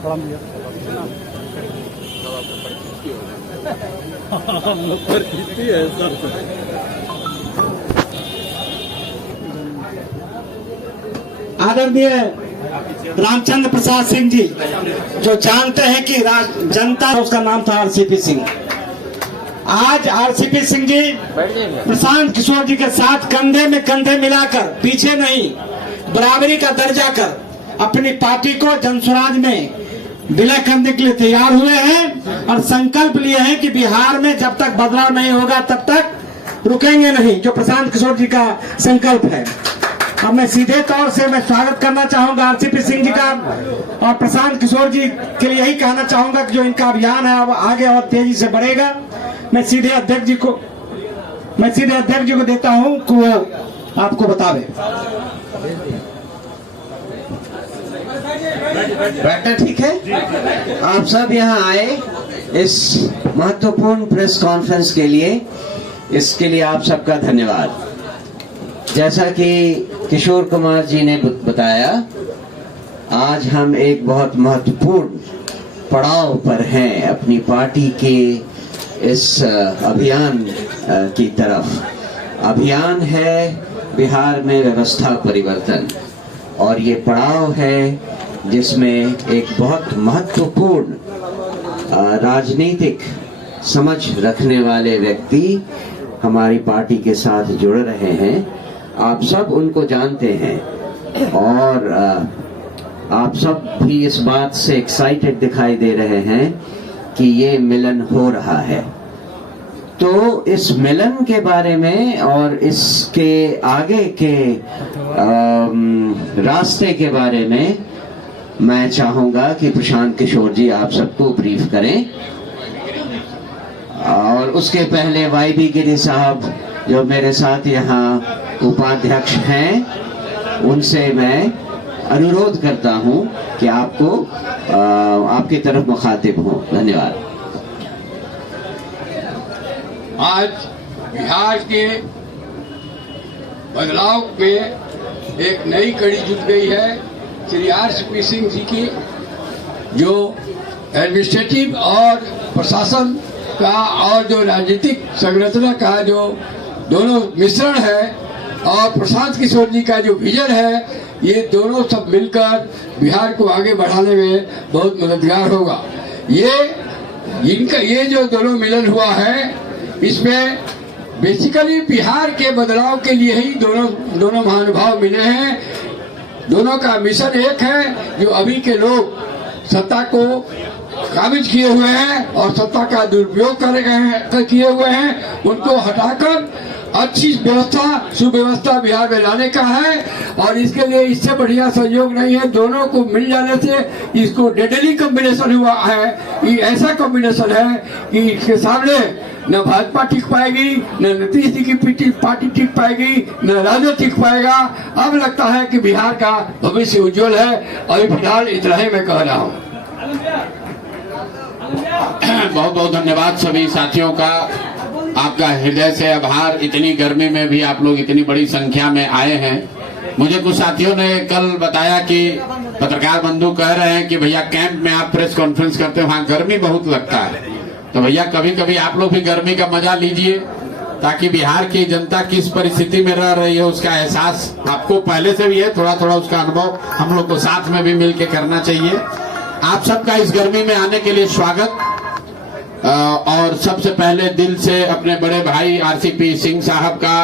आदरणीय रामचंद्र प्रसाद सिंह जी, जो जानते हैं कि जनता, उसका नाम था आरसीपी सिंह। आज आरसीपी सिंह जी प्रशांत किशोर जी के साथ कंधे में कंधे मिलाकर, पीछे नहीं, बराबरी का दर्जा कर अपनी पार्टी को जनसुराज में विलय करने के लिए तैयार हुए हैं और संकल्प लिए हैं कि बिहार में जब तक बदलाव नहीं होगा तब तक रुकेंगे नहीं, जो प्रशांत किशोर जी का संकल्प है। अब मैं सीधे तौर से मैं स्वागत करना चाहूंगा आरसीपी सिंह जी का, और प्रशांत किशोर जी के लिए यही कहना चाहूंगा कि जो इनका अभियान है अब आगे और तेजी से बढ़ेगा। मैं सीधे अध्यक्ष जी को देता हूं कि वो आपको बतावे। बैठना ठीक है। आप सब यहाँ आए इस महत्वपूर्ण प्रेस कॉन्फ्रेंस के लिए, इसके लिए आप सबका धन्यवाद। जैसा कि किशोर कुमार जी ने बताया, आज हम एक बहुत महत्वपूर्ण पड़ाव पर हैं अपनी पार्टी के इस अभियान की तरफ। अभियान है बिहार में व्यवस्था परिवर्तन, और ये पड़ाव है जिसमें एक बहुत महत्वपूर्ण राजनीतिक समझ रखने वाले व्यक्ति हमारी पार्टी के साथ जुड़ रहे हैं। आप सब उनको जानते हैं और आप सब भी इस बात से एक्साइटेड दिखाई दे रहे हैं कि ये मिलन हो रहा है। तो इस मिलन के बारे में और इसके आगे के रास्ते के बारे में मैं चाहूंगा कि प्रशांत किशोर जी आप सबको ब्रीफ करें, और उसके पहले वाईबी गिरी साहब जो मेरे साथ यहाँ उपाध्यक्ष हैं, उनसे मैं अनुरोध करता हूं कि आपकी तरफ मुखातिब हों। धन्यवाद। आज बिहार के बदलाव में एक नई कड़ी जुट गई है श्री आरसीपी सिंह जी की, जो एडमिनिस्ट्रेटिव और प्रशासन का और जो राजनीतिक संरचना का जो दोनों मिश्रण है, और प्रशांत किशोर जी का जो विजन है, ये दोनों सब मिलकर बिहार को आगे बढ़ाने में बहुत मददगार होगा। ये जो दोनों मिलन हुआ है, इसमें बेसिकली बिहार के बदलाव के लिए ही दोनों महानुभाव मिले हैं। दोनों का मिशन एक है, जो अभी के लोग सत्ता को काबिज किए हुए हैं और सत्ता का दुरुपयोग किए हुए हैं, उनको हटाकर अच्छी व्यवस्था, सुव्यवस्था बिहार में लाने का है। और इसके लिए इससे बढ़िया सहयोग नहीं है। दोनों को मिल जाने से इसको डेडली कॉम्बिनेशन हुआ है। ये ऐसा कॉम्बिनेशन है कि इसके सामने न भाजपा टिक पाएगी, न नीतीश जी की पार्टी टिक पाएगी, न राजद टिक पाएगा। अब लगता है कि बिहार का भविष्य उज्जवल है। और फिलहाल इतना ही मैं कह रहा हूँ। बहुत बहुत धन्यवाद सभी साथियों का, आपका हृदय से आभार। इतनी गर्मी में भी आप लोग इतनी बड़ी संख्या में आए हैं। मुझे कुछ साथियों ने कल बताया कि पत्रकार बंधु कह रहे हैं कि भैया कैंप में आप प्रेस कॉन्फ्रेंस करते हो, वहाँ गर्मी बहुत लगता है। तो भैया कभी कभी आप लोग भी गर्मी का मजा लीजिए, ताकि बिहार की जनता किस परिस्थिति में रह रही है उसका एहसास आपको पहले से भी है, थोड़ा थोड़ा उसका अनुभव हम लोग को साथ में भी मिलकर करना चाहिए। आप सबका इस गर्मी में आने के लिए स्वागत। और सबसे पहले दिल से अपने बड़े भाई आरसीपी सिंह साहब का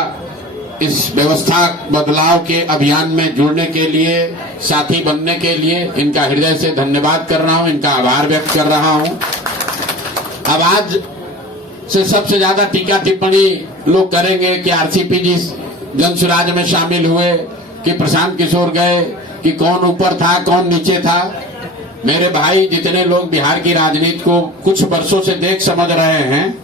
इस व्यवस्था बदलाव के अभियान में जुड़ने के लिए, साथी बनने के लिए इनका हृदय से धन्यवाद कर रहा हूं, इनका आभार व्यक्त कर रहा हूं। अब आज से सबसे ज्यादा टीका टिप्पणी लोग करेंगे कि आरसीपी जी जनसुराज में शामिल हुए, कि प्रशांत किशोर गए, कि कौन ऊपर था कौन नीचे था। मेरे भाई, जितने लोग बिहार की राजनीति को कुछ वर्षों से देख समझ रहे हैं,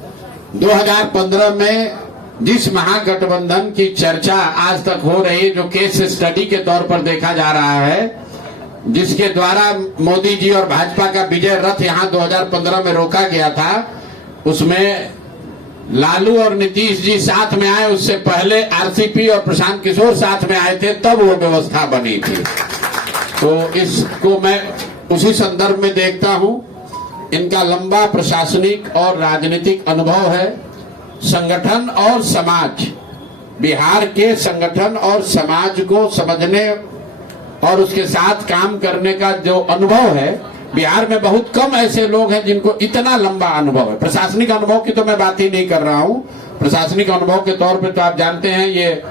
2015 में जिस महागठबंधन की चर्चा आज तक हो रही, जो केस स्टडी के तौर पर देखा जा रहा है, जिसके द्वारा मोदी जी और भाजपा का विजय रथ यहां 2015 में रोका गया था, उसमें लालू और नीतीश जी साथ में आए। उससे पहले आरसीपी और प्रशांत किशोर साथ में आए थे, तब वो व्यवस्था बनी थी। तो इसको मैं उसी संदर्भ में देखता हूं, इनका लंबा प्रशासनिक और राजनीतिक अनुभव है। संगठन और समाज, बिहार के संगठन और समाज को समझने और उसके साथ काम करने का जो अनुभव है, बिहार में बहुत कम ऐसे लोग हैं जिनको इतना लंबा अनुभव है। प्रशासनिक अनुभव की तो मैं बात ही नहीं कर रहा हूं। प्रशासनिक अनुभव के तौर पे तो आप जानते हैं, ये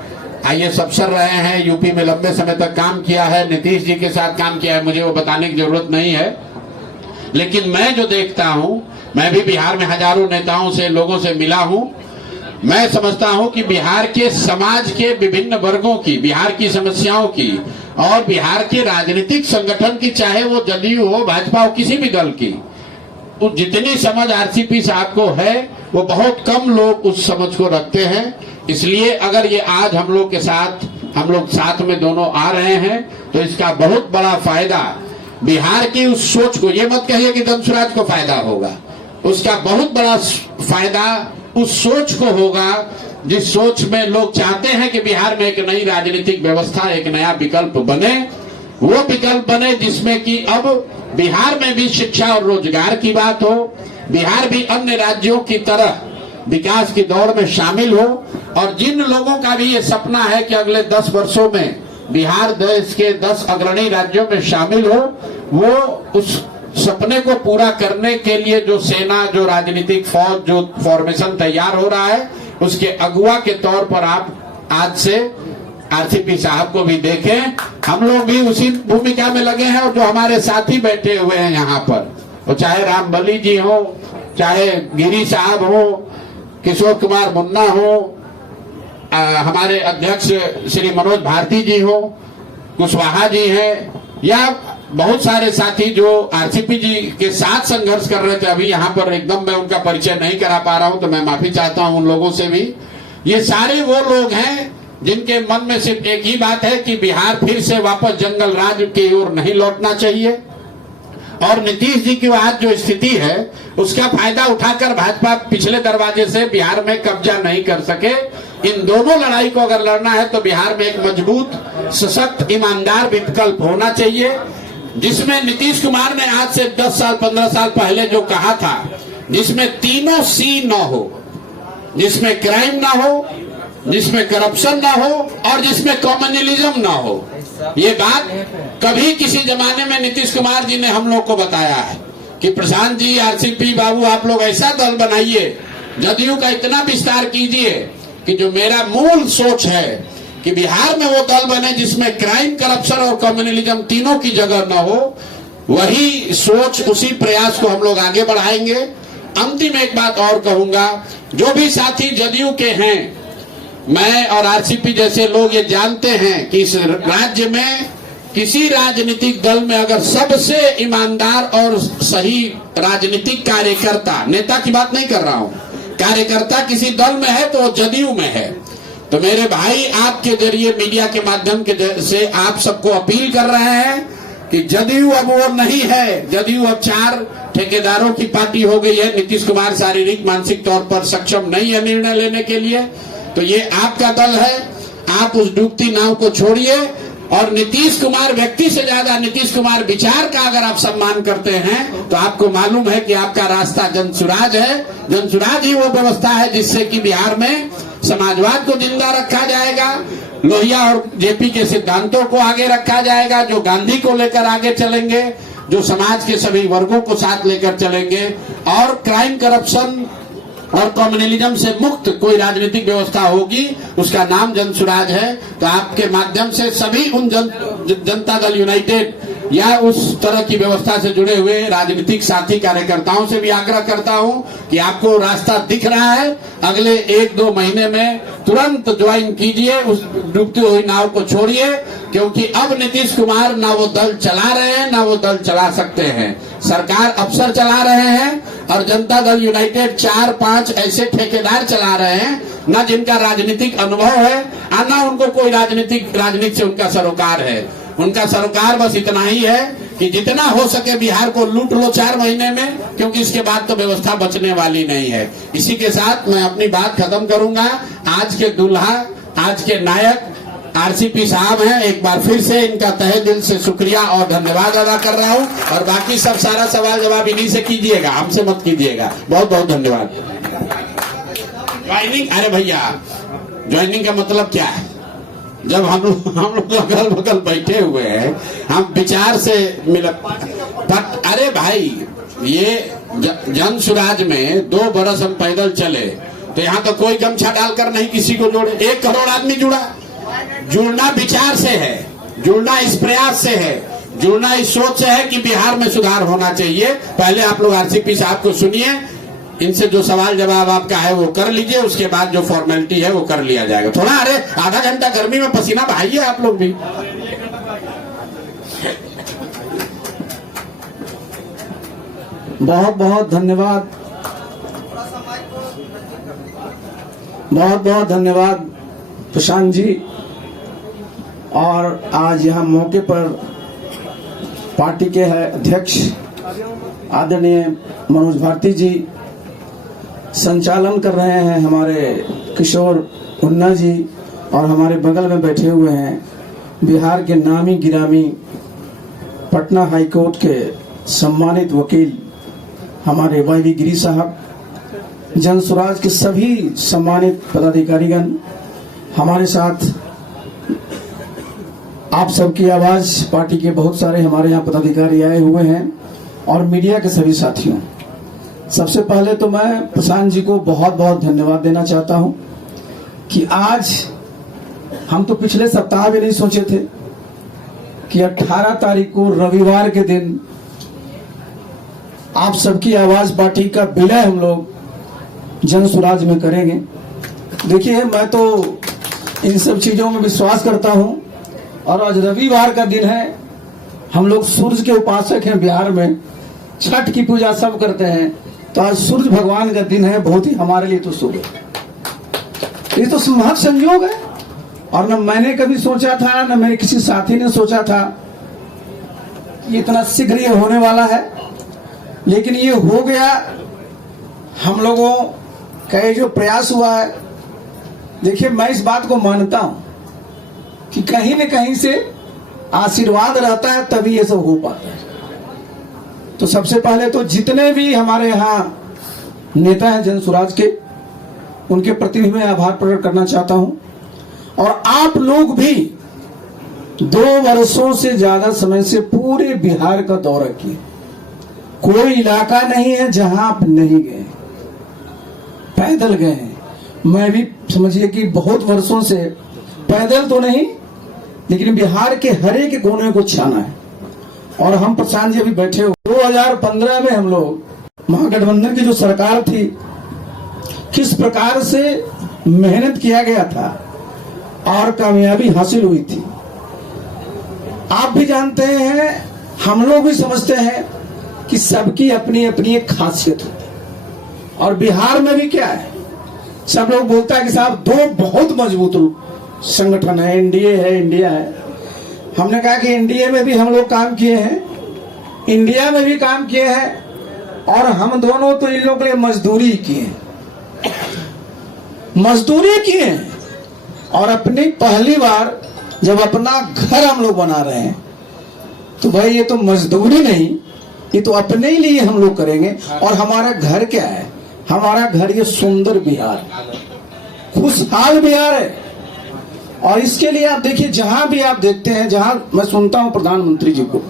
IAS अफसर रहे हैं, यूपी में लंबे समय तक काम किया है, नीतीश जी के साथ काम किया है, मुझे वो बताने की जरूरत नहीं है। लेकिन मैं जो देखता हूं, मैं भी बिहार में हजारों नेताओं से, लोगों से मिला हूं, मैं समझता हूं कि बिहार के समाज के विभिन्न वर्गों की, बिहार की समस्याओं की और बिहार के राजनीतिक संगठन की, चाहे वो जदयू हो, भाजपा हो, किसी भी दल की, जितनी समझ RCP साहब को है, वो बहुत कम लोग उस समझ को रखते हैं। इसलिए अगर ये आज हम लोग साथ में दोनों आ रहे हैं, तो इसका बहुत बड़ा फायदा बिहार की उस सोच को, ये मत कहिए कि धनसुराज को फायदा होगा, उसका बहुत बड़ा फायदा उस सोच को होगा, जिस सोच में लोग चाहते हैं कि बिहार में एक नई राजनीतिक व्यवस्था, एक नया विकल्प बने। वो विकल्प बने जिसमें कि अब बिहार में भी शिक्षा और रोजगार की बात हो, बिहार भी अन्य राज्यों की तरह विकास की दौड़ में शामिल हो, और जिन लोगों का भी ये सपना है कि अगले 10 वर्षों में बिहार देश के 10 अग्रणी राज्यों में शामिल हो, वो उस सपने को पूरा करने के लिए जो सेना, जो राजनीतिक फौज, जो फॉर्मेशन तैयार हो रहा है, उसके अगुवा के तौर पर आप आज से RCP साहब को भी देखें। हम लोग भी उसी भूमिका में लगे हैं, और जो हमारे साथी बैठे हुए हैं यहाँ पर, वो चाहे रामबली जी हो, चाहे गिरी साहब हो, किशोर कुमार मुन्ना हो, हमारे अध्यक्ष श्री मनोज भारती जी हो, कुशवाहा जी हैं, या बहुत सारे साथी जो RCP जी के साथ संघर्ष कर रहे थे। अभी यहाँ पर एकदम मैं उनका परिचय नहीं करा पा रहा हूं, तो मैं माफी चाहता हूं उन लोगों से भी। ये सारे वो लोग हैं जिनके मन में सिर्फ एक ही बात है कि बिहार फिर से वापस जंगल राज की ओर नहीं लौटना चाहिए, और नीतीश जी की आज जो स्थिति है उसका फायदा उठाकर भाजपा पिछले दरवाजे से बिहार में कब्जा नहीं कर सके। इन दोनों लड़ाई को अगर लड़ना है तो बिहार में एक मजबूत, सशक्त, ईमानदार विकल्प होना चाहिए, जिसमें नीतीश कुमार ने आज से 10 साल 15 साल पहले जो कहा था, जिसमें तीनों C न हो, जिसमें क्राइम ना हो, जिसमें करप्शन ना हो, और जिसमें कम्युनलिज्म ना हो। ये बात कभी किसी जमाने में नीतीश कुमार जी ने हम लोग को बताया है कि प्रशांत जी, RCP बाबू, आप लोग ऐसा दल बनाइए, जदयू का इतना विस्तार कीजिए कि जो मेरा मूल सोच है कि बिहार में वो दल बने जिसमें क्राइम, करप्शन और कम्युनलिज्म तीनों की जगह न हो। वही सोच, उसी प्रयास को हम लोग आगे बढ़ाएंगे। अंतिम एक बात और कहूंगा, जो भी साथी जदयू के हैं, मैं और RCP जैसे लोग ये जानते हैं कि इस राज्य में किसी राजनीतिक दल में अगर सबसे ईमानदार और सही राजनीतिक कार्यकर्ता, नेता की बात नहीं कर रहा हूं, कार्यकर्ता किसी दल में है तो वो जदयू में है। तो मेरे भाई, आपके जरिए, मीडिया के माध्यम के से आप सबको अपील कर रहे हैं कि जदयू अब वो नहीं है। जदयू अब 4 ठेकेदारों की पार्टी हो गई है। नीतीश कुमार शारीरिक मानसिक तौर पर सक्षम नहीं है निर्णय लेने के लिए, तो ये आपका दल है। आप उस डूबती नाव को छोड़िए, और नीतीश कुमार व्यक्ति से ज्यादा नीतीश कुमार विचार का अगर आप सम्मान करते हैं तो आपको मालूम है कि आपका रास्ता जनसुराज है। जनसुराज ही वो व्यवस्था है जिससे कि बिहार में समाजवाद को जिंदा रखा जाएगा, लोहिया और जेपी के सिद्धांतों को आगे रखा जाएगा, जो गांधी को लेकर आगे चलेंगे, जो समाज के सभी वर्गों को साथ लेकर चलेंगे, और क्राइम, करप्शन और कम्युनलिज्म से मुक्त कोई राजनीतिक व्यवस्था होगी, उसका नाम जनसुराज है। तो आपके माध्यम से सभी उन जनता दल यूनाइटेड या उस तरह की व्यवस्था से जुड़े हुए राजनीतिक साथी कार्यकर्ताओं से भी आग्रह करता हूं कि आपको रास्ता दिख रहा है, अगले 1-2 महीने में तुरंत ज्वाइन कीजिए, उस डूबती हुई नाव को छोड़िए, क्योंकि अब नीतीश कुमार ना वो दल चला रहे हैं, ना वो दल चला सकते हैं। सरकार अफसर चला रहे हैं, और जनता दल यूनाइटेड 4-5 ऐसे ठेकेदार चला रहे हैं, ना जिनका राजनीतिक अनुभव है, और ना उनको कोई राजनीति से उनका सरोकार है। उनका सरोकार बस इतना ही है कि जितना हो सके बिहार को लूट लो 4 महीने में, क्योंकि इसके बाद तो व्यवस्था बचने वाली नहीं है। इसी के साथ मैं अपनी बात खत्म करूंगा। आज के दूल्हा, आज के नायक आरसीपी साहब हैं, एक बार फिर से इनका तहे दिल से शुक्रिया और धन्यवाद अदा कर रहा हूं। और बाकी सब सारा सवाल जवाब इन्हीं से कीजिएगा, हमसे मत कीजिएगा। बहुत बहुत धन्यवाद। ज्वाइनिंग, अरे भैया ज्वाइनिंग का मतलब क्या है? जब हम लोग अगल बगल बैठे हुए हैं, हम विचार से मिल, अरे भाई ये जन सुराज में 2 बरस हम पैदल चले, तो यहाँ तो कोई गमछा डालकर नहीं किसी को जोड़े। 1 करोड़ आदमी जुड़ा। जुड़ना विचार से है, जुड़ना इस प्रयास से है, जुड़ना इस सोच से है कि बिहार में सुधार होना चाहिए। पहले आप लोग आरसीपी साहब को सुनिए, इनसे जो सवाल जवाब आपका है वो कर लीजिए, उसके बाद जो फॉर्मेलिटी है वो कर लिया जाएगा। थोड़ा अरे आधा घंटा गर्मी में पसीना बहाइए आप लोग भी। बहुत बहुत धन्यवाद, बहुत बहुत धन्यवाद प्रशांत जी। और आज यहाँ मौके पर पार्टी के है अध्यक्ष आदरणीय मनोज भारती जी, संचालन कर रहे हैं हमारे किशोर उन्ना जी, और हमारे बगल में बैठे हुए हैं बिहार के नामी गिरामी पटना हाईकोर्ट के सम्मानित वकील हमारे वाई गिरी साहब, जन स्वराज के सभी सम्मानित पदाधिकारीगण हमारे साथ। आप सबकी आवाज पार्टी के बहुत सारे हमारे यहाँ पदाधिकारी आए हुए हैं और मीडिया के सभी साथियों। सबसे पहले तो मैं प्रशांत जी को बहुत बहुत धन्यवाद देना चाहता हूं कि आज हम तो पिछले सप्ताह भी नहीं सोचे थे कि 18 तारीख को रविवार के दिन आप सबकी आवाज पार्टी का विलय हम लोग जन स्वराज में करेंगे। देखिए, मैं तो इन सब चीजों में विश्वास करता हूं, और आज रविवार का दिन है। हम लोग सूर्य के उपासक हैं बिहार में, छठ की पूजा सब करते हैं, तो आज सूर्य भगवान का दिन है। बहुत ही हमारे लिए तो शुभ है। ये तो महत संयोग है, और न मैंने कभी सोचा था, न मेरे किसी साथी ने सोचा था कि इतना शीघ्र ये होने वाला है, लेकिन ये हो गया। हम लोगों का ये जो प्रयास हुआ है, देखिए मैं इस बात को मानता हूं कि कहीं न कहीं से आशीर्वाद रहता है, तभी ये सब हो पाता है। तो सबसे पहले तो जितने भी हमारे यहाँ नेता हैं जन स्वराज के, उनके प्रति भी मैं आभार प्रकट करना चाहता हूं। और आप लोग भी 2 वर्षों से ज्यादा समय से पूरे बिहार का दौरा किए। कोई इलाका नहीं है जहां आप नहीं गए, पैदल गए हैं। मैं भी समझिए कि बहुत वर्षों से पैदल तो नहीं, लेकिन बिहार के हर एक कोने को छाना है। और हम प्रशांत जी अभी बैठे हो, 2015 में हम लोग महागठबंधन की जो सरकार थी, किस प्रकार से मेहनत किया गया था और कामयाबी हासिल हुई थी, आप भी जानते हैं, हम लोग भी समझते हैं कि सबकी अपनी अपनी एक खासियत होती है। और बिहार में भी क्या है, सब लोग बोलता है कि साहब 2 बहुत मजबूत संगठन है, एनडीए है, इंडिया है। हमने कहा कि एनडीए में भी हम लोग काम किए हैं, इंडिया में भी काम किए हैं, और हम दोनों तो इन लोगों के लिए मजदूरी किए हैं, मजदूरी किए हैं। और अपनी पहली बार जब अपना घर हम लोग बना रहे हैं, तो भाई ये तो मजदूरी नहीं, ये तो अपने ही लिए हम लोग करेंगे। और हमारा घर क्या है, हमारा घर ये सुंदर बिहार, खुशहाल बिहार है। और इसके लिए आप देखिए, जहां भी आप देखते हैं, जहां मैं सुनता हूं प्रधानमंत्री जी को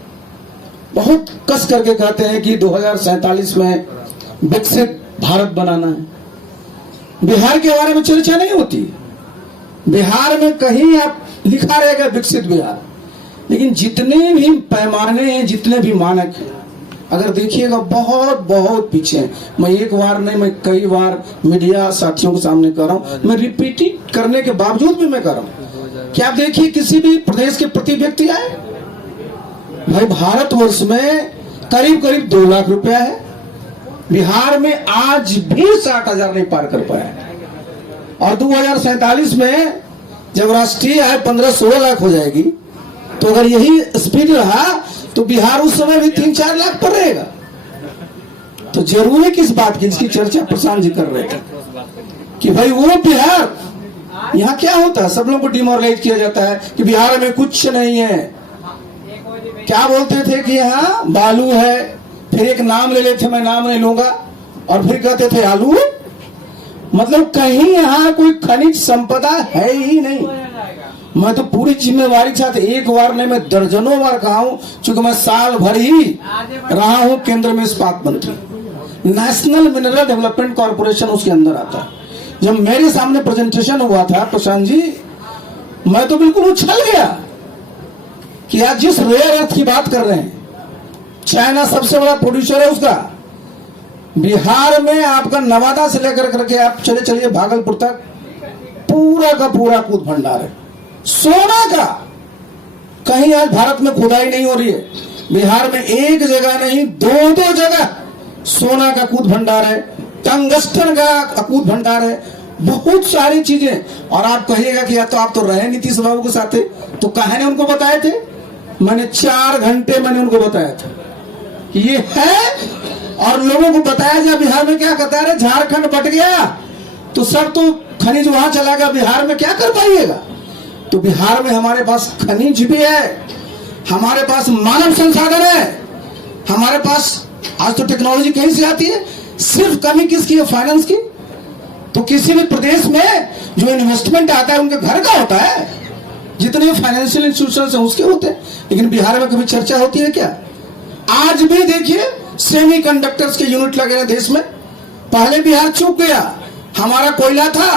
बहुत कस करके कहते हैं कि 2047 में विकसित भारत बनाना है, बिहार के बारे में चर्चा नहीं होती। बिहार में कहीं आप लिखा रहेगा विकसित बिहार, लेकिन जितने भी पैमाने हैं, जितने भी मानक हैं, अगर देखिएगा बहुत बहुत पीछे हैं। मैं एक बार नहीं, मैं कई बार मीडिया साथियों के सामने कर रहा हूं, मैं रिपीट करने के बावजूद भी मैं कर रहा हूं कि आप देखिए किसी भी प्रदेश के प्रति व्यक्ति आए, भाई भारतवर्ष में करीब करीब 2 लाख रुपया है, बिहार में आज भी 60,000 नहीं पार कर पाया। और 2047 में जब राष्ट्रीय आय 15-16 लाख हो जाएगी, तो अगर यही स्पीड रहा तो बिहार उस समय भी 3-4 लाख पर रहेगा। तो जरूरी किस बात की, इसकी चर्चा प्रशांत जी कर रहे थे कि भाई वो बिहार यहाँ क्या होता है, सब लोगों को डिमोरलाइज किया जाता है कि बिहार में कुछ नहीं है। क्या बोलते थे कि यहाँ बालू है, फिर एक नाम ले लेते, मैं नाम नहीं लूंगा, और फिर कहते थे आलू। मतलब कहीं यहाँ कोई खनिज संपदा है ही नहीं। मैं तो पूरी जिम्मेवारी के साथ एक बार नहीं, मैं दर्जनों बार कहा हूं, चूंकि मैं साल भर ही रहा हूं केंद्र में इस्पात मंत्री। नेशनल मिनरल डेवलपमेंट कॉर्पोरेशन उसके अंदर आता है। जब मेरे सामने प्रेजेंटेशन हुआ था प्रशांत जी, मैं तो बिल्कुल उछल गया कि आज जिस रेयर अर्थ की बात कर रहे हैं, चाइना सबसे बड़ा प्रोड्यूसर है उसका, बिहार में आपका नवादा से लेकर करके आप चले चलिए भागलपुर तक पूरा का पूरा कूद भंडार है सोना का। कहीं आज भारत में खुदाई नहीं हो रही है, बिहार में एक जगह नहीं दो जगह सोना का कूद भंडार है, टंगस्टन का कूद भंडार है, बहुत सारी चीजें। और आप कहिएगा कि या तो आप तो रहे नीतीश बाबू के साथ, तो कहानी उनको बताए थे, मैंने 4 घंटे मैंने उनको बताया था कि ये है। और लोगों को बताया जाए बिहार में क्या कहता है, झारखंड बट गया तो सब तो खनिज वहां चला गया, बिहार में क्या कर पाइएगा। तो बिहार में हमारे पास खनिज भी है, हमारे पास मानव संसाधन है, हमारे पास आज तो टेक्नोलॉजी कहीं से आती है। सिर्फ कमी किसकी है, फाइनेंस की। तो किसी भी प्रदेश में जो इन्वेस्टमेंट आता है उनके घर का होता है, जितने फाइनेंशियल इंस्टीट्यूशन है उसके होते हैं। लेकिन बिहार में कभी चर्चा होती है क्या? आज भी देखिए सेमीकंडक्टर्स के यूनिट लगे हैं देश में। पहले बिहार चूक गया, हमारा कोयला था,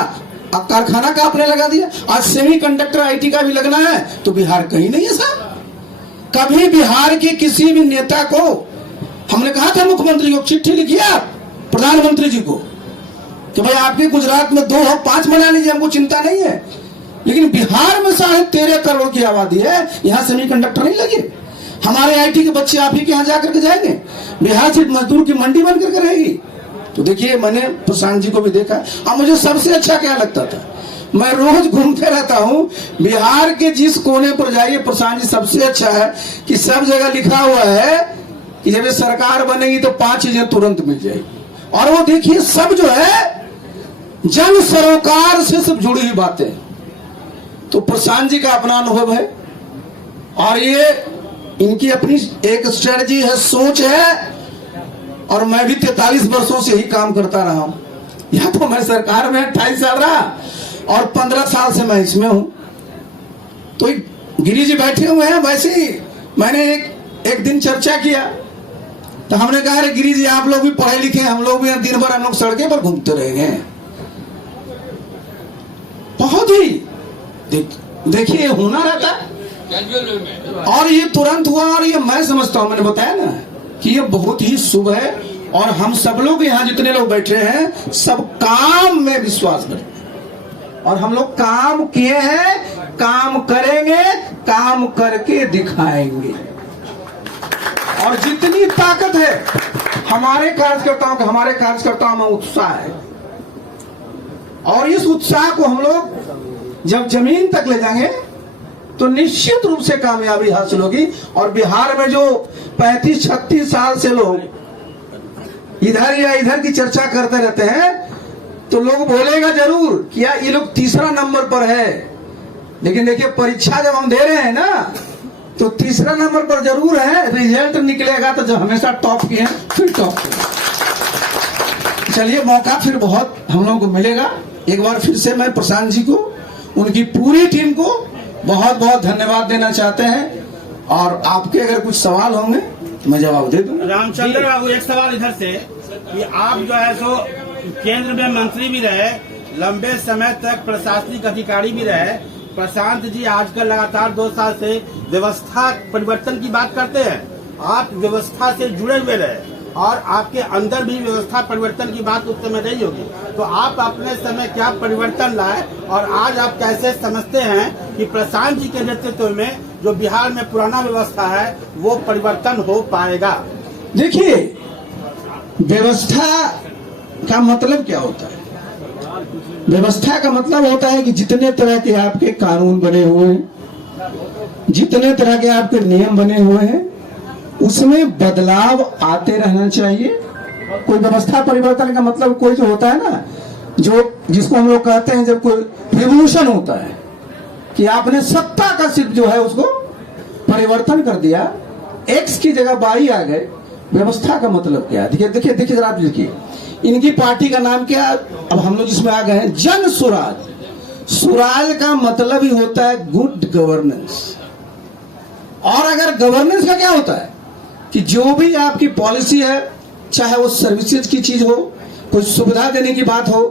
अब कारखाना का आपने लगा दिया। आज सेमीकंडक्टर आईटी का भी लगना है, तो बिहार कहीं नहीं है साहब। कभी बिहार के किसी भी नेता को हमने कहा था, मुख्यमंत्री को चिट्ठी लिखी आप प्रधानमंत्री जी को कि भाई आपके गुजरात में 2 और 5 बना लीजिए, हमको चिंता नहीं है, लेकिन बिहार में 13.5 करोड़ की आबादी है, यहाँ सेमीकंडक्टर नहीं लगे। हमारे आईटी के बच्चे आप ही के यहाँ जाकर के जाएंगे, बिहार से मजदूर की मंडी बन करके रहेगी। तो देखिए, मैंने प्रशांत जी को भी देखा। अब मुझे सबसे अच्छा क्या लगता था, मैं रोज घूमते रहता हूँ बिहार के जिस कोने पर जाइए, प्रशांत जी सबसे अच्छा है कि सब जगह लिखा हुआ है कि जब सरकार बनेगी तो 5 चीजें तुरंत मिल जाएगी। और वो देखिए सब जो है जन सरोकार से सब जुड़ी हुई बातें। तो प्रशांत जी का अपना अनुभव है, और ये इनकी अपनी एक स्ट्रेटजी है, सोच है। और मैं भी 43 वर्षों से ही काम करता रहा हूं। या तो मैं सरकार में 28 साल रहा और 15 साल से मैं इसमें हूं। तो गिरी जी बैठे हुए हैं, वैसे ही मैंने एक दिन चर्चा किया, तो हमने कहा अरे गिरी जी आप लोग भी पढ़े लिखे, हम लोग भी दिन भर हम लोग सड़कें पर घूमते रहेंगे। बहुत ही देखिए होना रहता है, और ये तुरंत हुआ। और ये मैं समझता हूं, मैंने बताया ना कि ये बहुत ही शुभ है। और हम सब लोग यहाँ जितने लोग बैठे हैं सब काम में विश्वास करते हैं, और हम लोग काम किए हैं, काम करेंगे, काम करके दिखाएंगे। और जितनी ताकत है हमारे कार्यकर्ताओं में उत्साह है, और इस उत्साह को हम लोग जब जमीन तक ले जाएंगे तो निश्चित रूप से कामयाबी हासिल होगी। और बिहार में जो 35-36 साल से लोग इधर या इधर की चर्चा करते रहते हैं, तो लोग बोलेगा जरूर कि यार ये लोग तीसरा नंबर पर है। लेकिन देखिए, परीक्षा जब हम दे रहे हैं ना, तो तीसरा नंबर पर जरूर है, रिजल्ट निकलेगा तो जब हमेशा टॉप किए हैं फिर टॉप किए। चलिए, मौका फिर बहुत हम लोगों को मिलेगा। एक बार फिर से मैं प्रशांत जी को, उनकी पूरी टीम को बहुत बहुत धन्यवाद देना चाहते हैं। और आपके अगर कुछ सवाल होंगे तो मैं जवाब दे दूंगा। रामचंद्र बाबू, एक सवाल इधर से कि आप जो है सो केंद्र में मंत्री भी रहे, लंबे समय तक प्रशासनिक अधिकारी भी रहे। प्रशांत जी आजकल लगातार 2 साल से व्यवस्था परिवर्तन की बात करते हैं। आप व्यवस्था से जुड़े हुए रहे और आपके अंदर भी व्यवस्था परिवर्तन की बात उस समय रही होगी, तो आप अपने समय क्या परिवर्तन लाए और आज आप कैसे समझते हैं कि प्रशांत जी के नेतृत्व में जो बिहार में पुराना व्यवस्था है वो परिवर्तन हो पाएगा? देखिए, व्यवस्था का मतलब क्या होता है? व्यवस्था का मतलब होता है कि जितने तरह के आपके कानून बने हुए हैं, जितने तरह के आपके नियम बने हुए हैं, उसमें बदलाव आते रहना चाहिए। कोई व्यवस्था परिवर्तन का मतलब कोई जो होता है ना, जिसको हम लोग कहते हैं जब कोई रिवोल्यूशन होता है कि आपने सत्ता का सिर्फ जो है उसको परिवर्तन कर दिया, एक्स की जगह वाई आ गए। व्यवस्था का मतलब क्या है? देखिए देखिए देखिए जरा आप देखिए, इनकी पार्टी का नाम क्या है? अब हम लोग जिसमें आ गए हैं जन सुराज। सुराज का मतलब ही होता है गुड गवर्नेंस। और अगर गवर्नेंस का क्या होता है कि जो भी आपकी पॉलिसी है, चाहे वो सर्विसेज की चीज हो, कोई सुविधा देने की बात हो,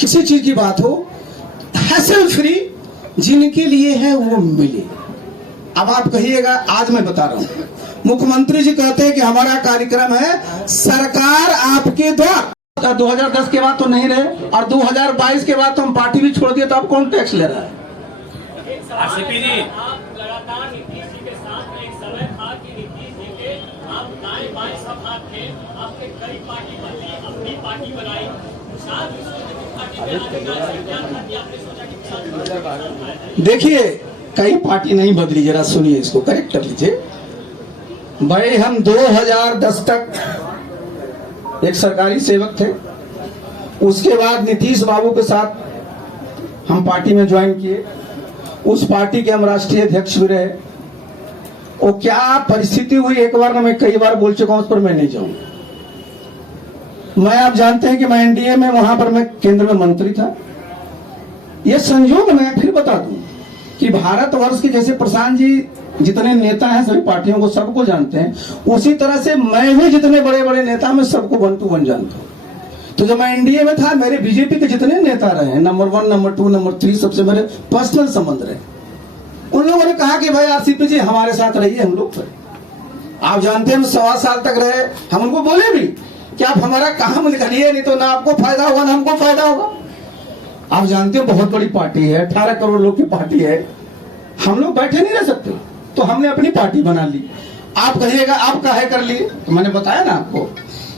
किसी चीज की बात हो, हैसल फ्री जिनके लिए है वो मिले। अब आप कहिएगा, आज मैं बता रहा हूं, मुख्यमंत्री जी कहते हैं कि हमारा कार्यक्रम है सरकार आपके द्वार। 2010 के बाद तो नहीं रहे, और 2022 के बाद तो हम पार्टी भी छोड़ दिए, तो अब कौन टैक्स ले रहा है? आरसीपी जी, आप लगातार नीतीश जी के साथ में एक समय था कि नीतीश जी के आप दाएं बाएं सब हाथ थे, आपने कई पार्टी बदली, अपनी पार्टी बनाई, देखिए कई पार्टी नहीं बदली, जरा सुनिए, इसको करेक्ट कर लीजिए भाई। हम 2010 तक एक सरकारी सेवक थे, उसके बाद नीतीश बाबू के साथ हम पार्टी में ज्वाइन किए, उस पार्टी के हम राष्ट्रीय अध्यक्ष भी रहे। वो क्या परिस्थिति हुई एक बार ना, मैं कई बार बोल चुका हूं, उस पर मैं नहीं जाऊंगा। मैं, आप जानते हैं कि मैं एनडीए में, वहां पर मैं केंद्र में मंत्री था। यह संयोग, मैं फिर बता दूं कि भारतवर्ष के जैसे प्रशांत जी जितने नेता हैं सभी पार्टियों को सबको जानते हैं, उसी तरह से मैं भी जितने बड़े बड़े नेता मैं सबको 1 to 1 जानता हूं। तो जब मैं एनडीए में था, मेरे बीजेपी के जितने नेता रहे, नंबर 1, नंबर 2, नंबर 3, सबसे मेरे पर्सनल संबंध रहे। उन लोगों ने कहा कि भाई आरसीपी जी हमारे साथ रहिए, हम लोग पर। आप जानते हैं हम 1.25 साल तक रहे, हम उनको बोले भी कि आप हमारा काम निकालिए, नहीं तो ना आपको फायदा होगा ना हमको फायदा होगा। आप जानते हो बहुत बड़ी पार्टी है, 18 करोड़ लोग की पार्टी है, हम लोग बैठे नहीं रह सकते, तो हमने अपनी पार्टी बना ली। आप कहिएगा आप काहे कर लिए, तो मैंने बताया ना आपको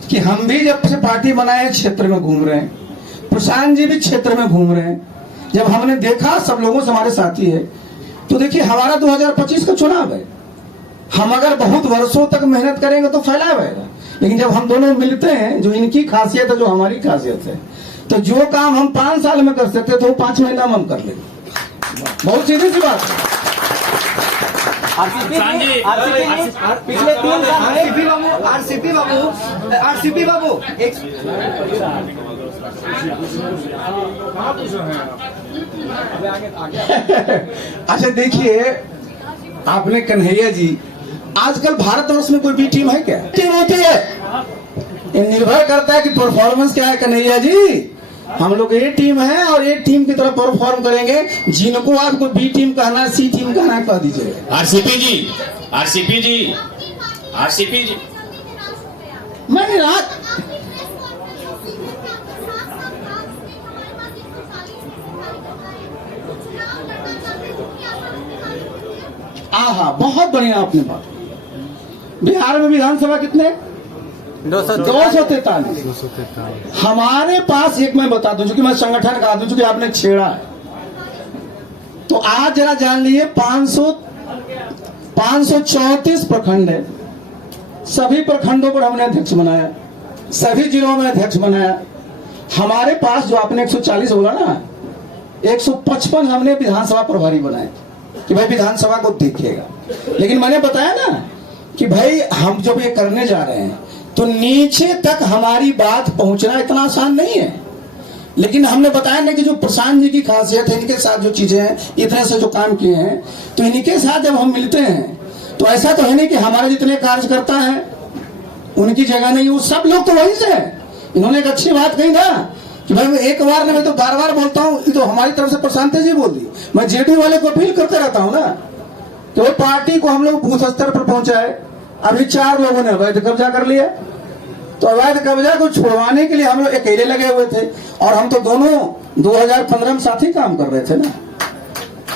कि हम भी जब से पार्टी बनाए क्षेत्र में घूम रहे हैं, प्रशांत जी भी क्षेत्र में घूम रहे हैं। जब हमने देखा सब लोगों से हमारे साथी है, तो देखिए हमारा 2025 का चुनाव है, हम अगर बहुत वर्षों तक मेहनत करेंगे तो फैला रहेगा, लेकिन जब हम दोनों मिलते हैं, जो इनकी खासियत है जो हमारी खासियत है, तो जो काम हम 5 साल में कर सकते तो वो 5 महीना में हम कर लेंगे। बहुत सीधी सी बात है। पिछले 3 साल आरसीपी बाबू अच्छा देखिए, आपने कन्हैया जी, आजकल भारतवर्ष में कोई भी टीम है क्या? टीम होती है, ये निर्भर करता है कि परफॉर्मेंस क्या है। कन्हैया जी, हम लोग ए टीम है और ए टीम की तरफ परफॉर्म करेंगे। जिनको आपको बी टीम कहना, सी टीम कहना, कह दीजिए। आरसीपी जी, आरसीपी जी, आरसीपी जी, मैंने रात आहा, बहुत बढ़िया आपने बात। बिहार में विधानसभा कितने? 243। हमारे पास, एक मैं बता दूं, चूंकि मैं संगठन का आदमी, चूंकि आपने छेड़ा है, तो आज जरा जान लीजिए 534 प्रखंड है। सभी प्रखंडों पर हमने अध्यक्ष बनाया, सभी जिलों में अध्यक्ष बनाया। हमारे पास जो आपने 140 बोला ना, 155 हमने विधानसभा प्रभारी बनाए कि भाई विधानसभा को देखिएगा। लेकिन मैंने बताया ना कि भाई हम जब ये करने जा रहे हैं तो नीचे तक हमारी बात पहुंचना इतना आसान नहीं है। लेकिन हमने बताया ना कि जो प्रशांत जी की खासियत है, इनके साथ जो चीजें हैं, इतने से जो काम किए हैं, तो इनके साथ जब हम मिलते हैं तो ऐसा तो है नहीं कि हमारे जितने कार्यकर्ता हैं उनकी जगह नहीं, वो सब लोग तो वहीं से हैं। इन्होंने एक अच्छी बात कही था कि भाई मैं एक बार नहीं, मैं तो बार बार बोलता हूँ, तो हमारी तरफ से प्रशांत जी बोल दी, मैं जेडीयू वाले को अपील करते रहता हूँ ना कि वो पार्टी को हम लोग बूथ स्तर पर पहुंचाए। अभी 4 लोगों ने अवैध कब्जा कर लिया, तो अवैध कब्जा को छुड़वाने के लिए हम लोग अकेले लगे हुए थे, और हम तो दोनों 2015 में साथ ही काम कर रहे थे ना।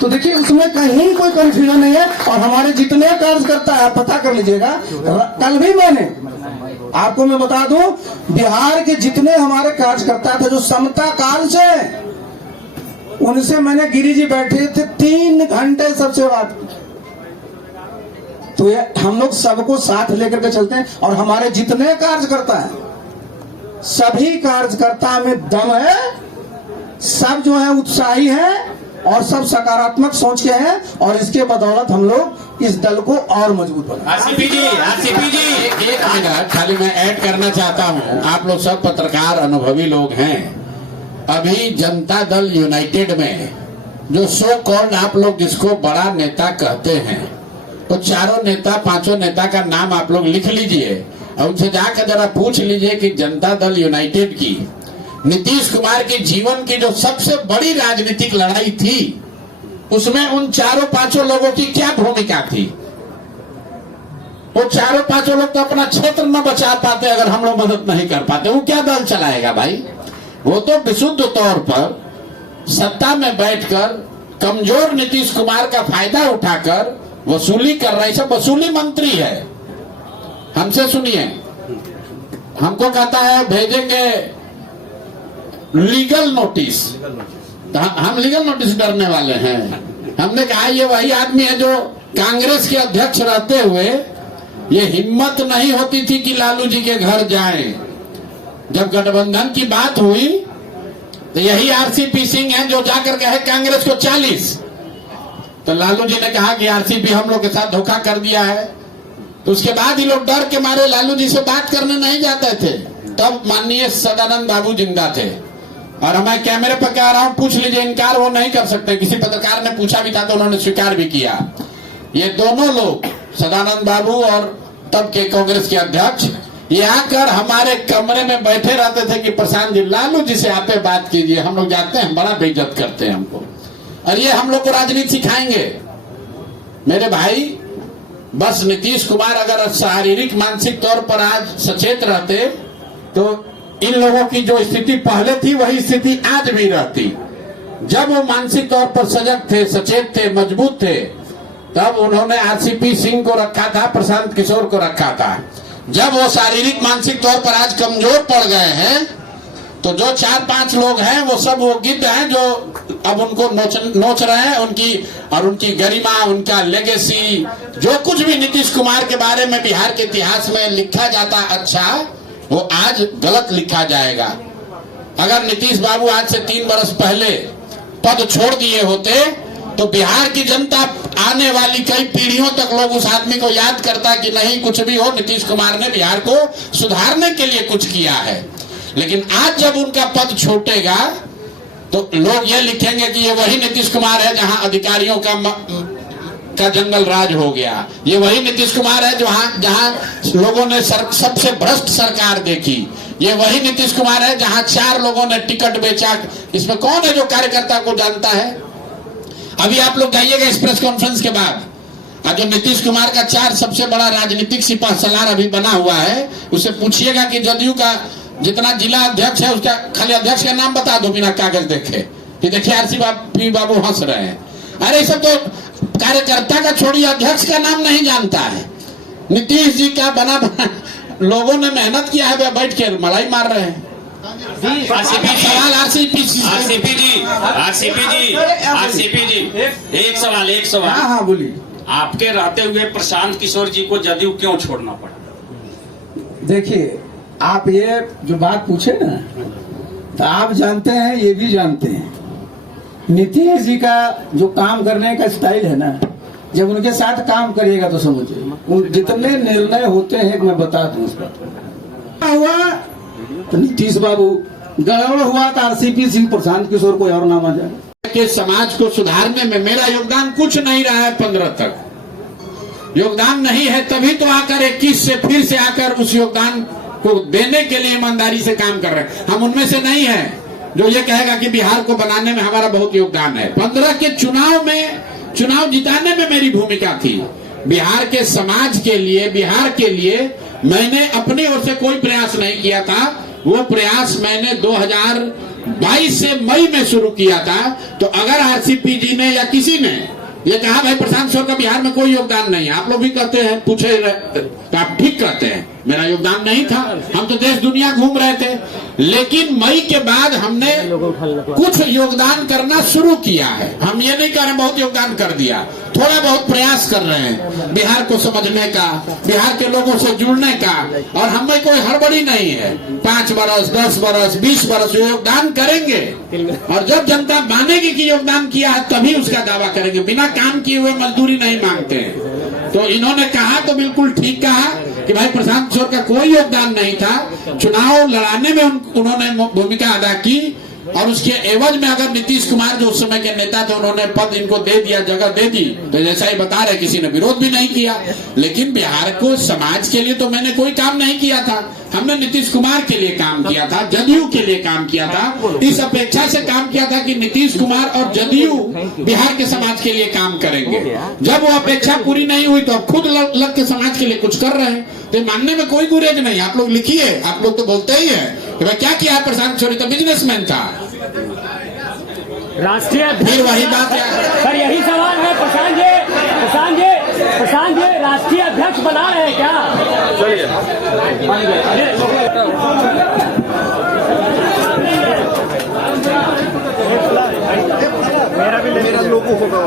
तो देखिए उसमें कहीं कोई कंफ्यूजन नहीं है। और हमारे जितने कार्यकर्ता है, पता कर लीजिएगा, कल भी मैंने आपको मैं बता दूं, बिहार के जितने हमारे कार्यकर्ता थे जो समता काल से, उनसे मैंने, गिरी जी बैठे थे 3 घंटे सबसे बात की। तो ये हम लोग सबको साथ लेकर के चलते हैं, और हमारे जितने कार्यकर्ता हैं, सभी कार्यकर्ता में दम है सब जो है उत्साही है और सब सकारात्मक सोच के हैं और इसके बदौलत हम लोग इस दल को और मजबूत बना। आरसीपी जी एक मिनट खाली मैं ऐड करना चाहता हूं। आप लोग सब पत्रकार अनुभवी लोग हैं। अभी जनता दल यूनाइटेड में जो सो कॉल्ड आप लोग जिसको बड़ा नेता कहते हैं, तो चारों नेता पांचों नेता का नाम आप लोग लिख लीजिए और उनसे जाकर जरा पूछ लीजिए कि जनता दल यूनाइटेड की नीतीश कुमार के जीवन की जो सबसे बड़ी राजनीतिक लड़ाई थी उसमें उन चारों पांचों लोगों की क्या भूमिका थी। वो चारों पांचों लोग तो अपना क्षेत्र न बचा पाते अगर हम लोग मदद नहीं कर पाते। वो क्या दल चलाएगा भाई। वो तो विशुद्ध तौर पर सत्ता में बैठकर कमजोर नीतीश कुमार का फायदा उठाकर वसूली कर रहे। सब वसूली मंत्री है। हमसे सुनिए, हमको कहता है भेजेंगे लीगल नोटिस, तो हम लीगल नोटिस डरने वाले हैं। हमने कहा ये वही आदमी है जो कांग्रेस के अध्यक्ष रहते हुए ये हिम्मत नहीं होती थी कि लालू जी के घर जाएं। जब गठबंधन की बात हुई तो यही आरसीपी सिंह है जो जाकर कहे कांग्रेस को 40। तो लालू जी ने कहा कि आरसीपी हम लोग के साथ धोखा कर दिया है। तो उसके बाद ही लोग डर के मारे लालू जी से बात करने नहीं जाते थे। तब माननीय सदानंद बाबू जिंदा थे और मैं कैमरे पर कह रहा हूं, पूछ लीजिए, इनकार वो नहीं कर सकते। किसी पत्रकार ने पूछा भी था तो उन्होंने स्वीकार भी किया। ये दोनों लोग सदानंद बाबू और तब के कांग्रेस के अध्यक्ष ये आकर हमारे कमरे में बैठे रहते थे कि प्रशांत जी लालू जी से आप बात कीजिए। हम लोग जाते हैं, बड़ा बेइज्जत करते हैं हमको और ये हम लोग को राजनीति सिखाएंगे। मेरे भाई, बस नीतीश कुमार अगर शारीरिक मानसिक तौर पर आज सचेत रहते तो इन लोगों की जो स्थिति पहले थी वही स्थिति आज भी रहती। जब वो मानसिक तौर पर सजग थे, सचेत थे, मजबूत थे, तब उन्होंने आरसीपी सिंह को रखा था, प्रशांत किशोर को रखा था। जब वो शारीरिक मानसिक तौर पर आज कमजोर पड़ गए हैं तो जो 4-5 लोग हैं वो सब वो गिद्ध हैं जो अब उनको नोच रहे हैं। उनकी गरिमा, उनका लेगेसी, जो कुछ भी नीतीश कुमार के बारे में बिहार के इतिहास में लिखा जाता अच्छा, वो आज गलत लिखा जाएगा। अगर नीतीश बाबू आज से 3 वर्ष पहले पद छोड़ दिए होते तो बिहार की जनता आने वाली कई पीढ़ियों तक लोग उस आदमी को याद करता कि नहीं, कुछ भी हो, नीतीश कुमार ने बिहार को सुधारने के लिए कुछ किया है। लेकिन आज जब उनका पद छूटेगा तो लोग ये लिखेंगे कि ये वही नीतीश कुमार है जहां अधिकारियों का जंगल राज हो गया। ये वही नीतीश कुमार है जहां लोगों ने सबसे भ्रष्ट सरकार देखी। ये वही नीतीश कुमार है जहां 4 लोगों ने टिकट बेचा। इसमें कौन है जो कार्यकर्ता को जानता है? अभी आप लोग जाइएगा इस प्रेस कॉन्फ्रेंस के बाद, जो नीतीश कुमार का 4 सबसे बड़ा राजनीतिक सिपह सलार अभी बना हुआ है, उसे पूछिएगा कि जदयू का जितना जिला अध्यक्ष है उसका खाली अध्यक्ष का नाम बता दो बिना कागज देखे। कि देखिए आरसीपी बाबू हंस रहे हैं। अरे सब तो कार्यकर्ता का छोड़िए, अध्यक्ष का नाम नहीं जानता है। नीतीश जी का बना लोगों ने मेहनत किया है, बैठ के मलाई मार रहे हैं। सवाल आरसीपी जी एक सवाल हाँ बोलिए। आपके रहते हुए प्रशांत किशोर जी को जदयू क्यों छोड़ना पड़ा? देखिए, आप ये जो बात पूछे ना, तो आप जानते हैं, ये भी जानते हैं, नीतीश जी का जो काम करने का स्टाइल है ना, जब उनके साथ काम करिएगा तो समझिए जितने निर्णय होते हैं, मैं बता दूं उसका हुआ तो नीतीश बाबू, गड़बड़ हुआ तो आरसीपी सिंह, प्रशांत किशोर को और नाम आ जाए। कि समाज को सुधारने में मेरा योगदान कुछ नहीं रहा है। 15 तक योगदान नहीं है, तभी तो आकर 21 से फिर से आकर उस योगदान को देने के लिए ईमानदारी से काम कर रहे हैं। हम उनमें से नहीं है जो ये कहेगा कि बिहार को बनाने में हमारा बहुत योगदान है। 15 के चुनाव जिताने में मेरी भूमिका थी। बिहार के समाज के लिए, बिहार के लिए मैंने अपनी ओर से कोई प्रयास नहीं किया था। वो प्रयास मैंने 2022 से मई में शुरू किया था। तो अगर आरसीपी जी ने या किसी ने ये कहा भाई प्रशांत किशोर का बिहार में कोई योगदान नहीं है, आप लोग भी कहते हैं, पूछे तो आप ठीक कहते हैं। मेरा योगदान नहीं था। हम तो देश दुनिया घूम रहे थे, लेकिन मई के बाद हमने कुछ योगदान करना शुरू किया है। हम ये नहीं कह रहे बहुत योगदान कर दिया, थोड़ा बहुत प्रयास कर रहे हैं बिहार को समझने का, बिहार के लोगों से जुड़ने का। और हमें कोई हड़बड़ी नहीं है, 5 बरस 10 बरस 20 बरस योगदान करेंगे, और जब जनता मानेगी कि योगदान किया है तभी उसका दावा करेंगे। बिना काम किए हुए मजदूरी नहीं मांगते हैं। तो इन्होंने कहा तो बिल्कुल ठीक कहा कि भाई प्रशांत किशोर का कोई योगदान नहीं था, चुनाव लड़ाने में उन्होंने भूमिका अदा की, और उसके एवज में अगर नीतीश कुमार जो उस समय के नेता थे उन्होंने पद इनको दे दिया, जगह दे दी, तो जैसा ही बता रहे किसी ने विरोध भी नहीं किया। लेकिन बिहार को समाज के लिए तो मैंने कोई काम नहीं किया था, हमने नीतीश कुमार के लिए काम किया था, जदयू के लिए काम किया था, इस अपेक्षा से काम किया था कि नीतीश कुमार और जदयू बिहार के समाज के लिए काम करेंगे। जब वो अपेक्षा पूरी नहीं हुई तो अब खुद लग के समाज के लिए कुछ कर रहे हैं, तो मानने में कोई गुरेज नहीं। आप लोग लिखिए, आप लोग तो बोलते ही है कि भाई क्या किया प्रशांत किशोर, तो बिजनेसमैन था। राष्ट्रीय फिर वही बात है सर, यही सवाल है प्रशांत जी राष्ट्रीय अध्यक्ष बना रहे हैं क्या? मेरा लोगो होगा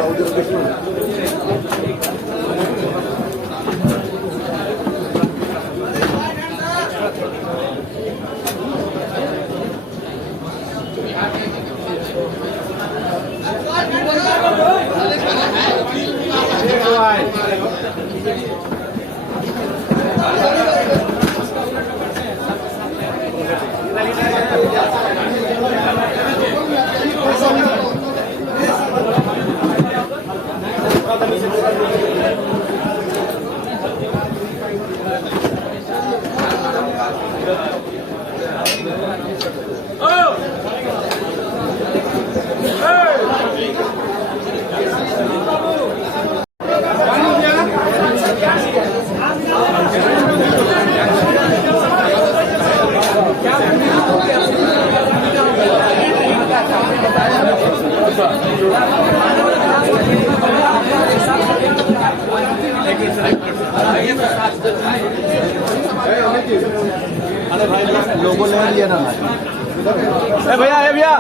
अरे भाई लोगों ले लिया ना भैया भैया